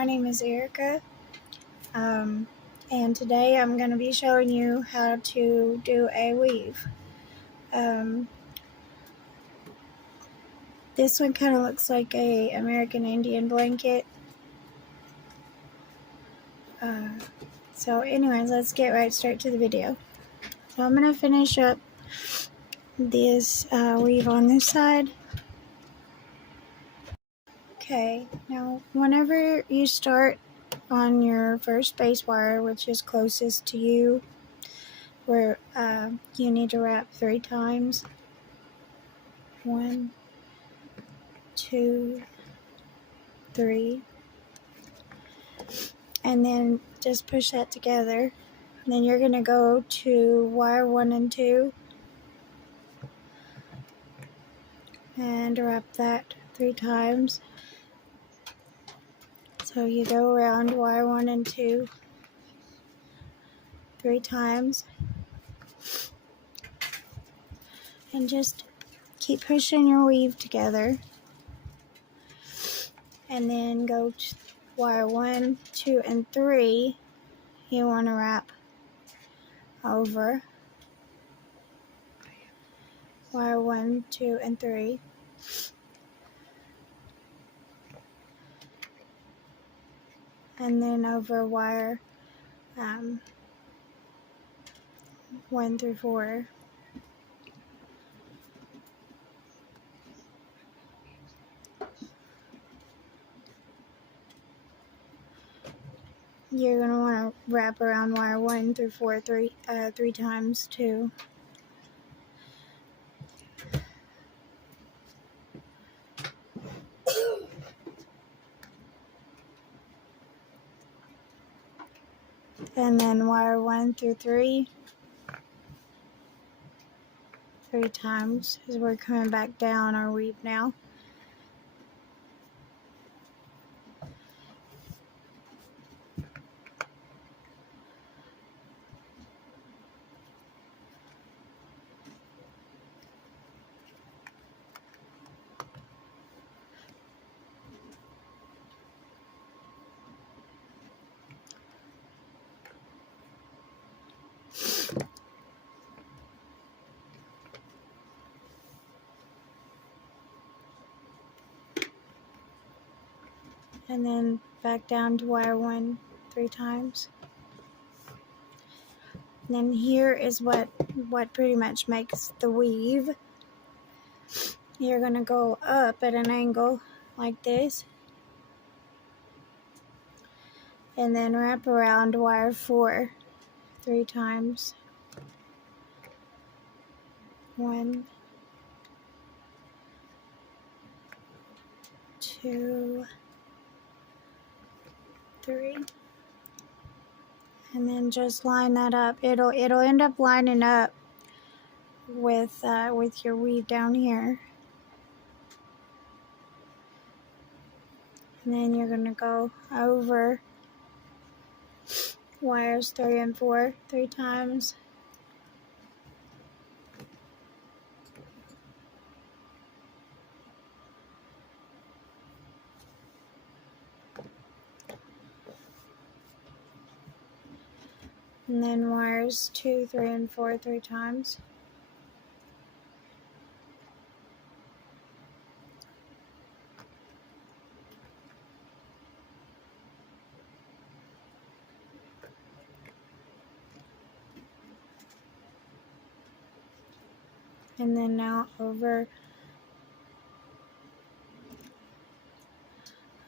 my name is Erica, and today I'm going to be showing you how to do a weave. This one kind of looks like a American Indian blanket. So anyways, let's get right straight to the video. So I'm going to finish up this weave on this side. Okay, now whenever you start on your first base wire, which is closest to you, where you need to wrap 3 times. 1, 2, 3, and then just push that together. And then you're going to go to wire 1 and 2 and wrap that 3 times. So you go around wire 1 and 2 3 times and just keep pushing your weave together, and then go to wire 1, 2, and 3. You want to wrap over wire 1, 2, and 3. And then over wire 1 through 4. You're going to want to wrap around wire 1 through 4 3 times too. And then wire 1 through 3 3 times, as we're coming back down our weave now. And then back down to wire 1 3 times. And then here is what pretty much makes the weave. You're going to go up at an angle like this, and then wrap around wire 4 3 times. 1, 2, 3, and then just line that up. It'll end up lining up with your weave down here. And then you're going to go over wires 3 and 4 3 times. And then wires 2, 3, and 4 3 times. And then now over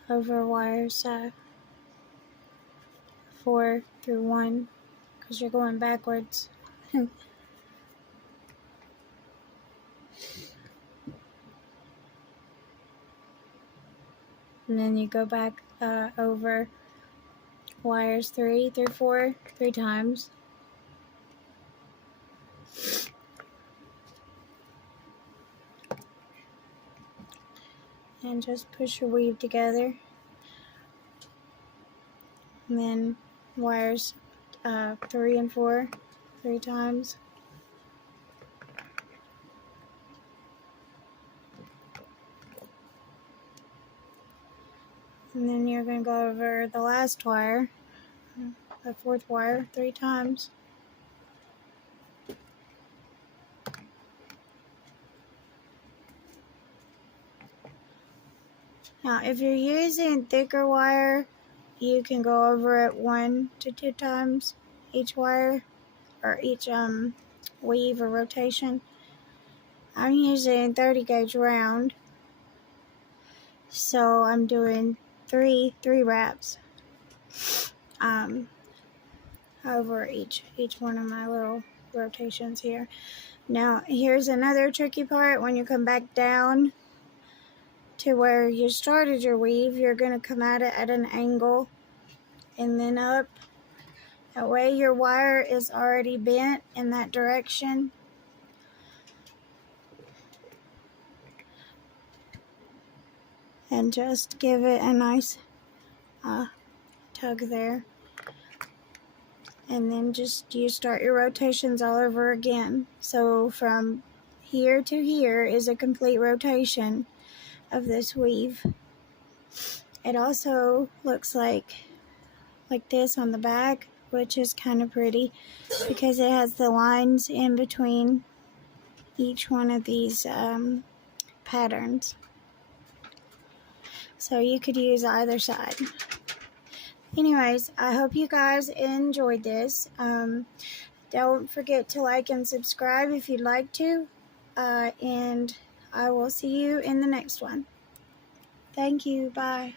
wires 4 through 1, because you're going backwards. And then you go back over wires 3 through 4 3 times. And just push your weave together. And then wires 3 and 4 3 times. And then you're going to go over the last wire, the fourth wire, 3 times. Now, if you're using thicker wire, you can go over it 1 to 2 times each wire, or each weave or rotation. I'm using 30 gauge round, so I'm doing three wraps over each one of my little rotations here. Now, here's another tricky part. When you come back down to where you started your weave, you're going to come at it at an angle and then up. That way your wire is already bent in that direction. And just give it a nice tug there. And then you start your rotations all over again. So from here to here is a complete rotation of this weave. It also looks like this on the back, which is kind of pretty because it has the lines in between each one of these patterns. So you could use either side. Anyways, I hope you guys enjoyed this. Don't forget to like and subscribe if you'd like to. And I will see you in the next one. Thank you. Bye.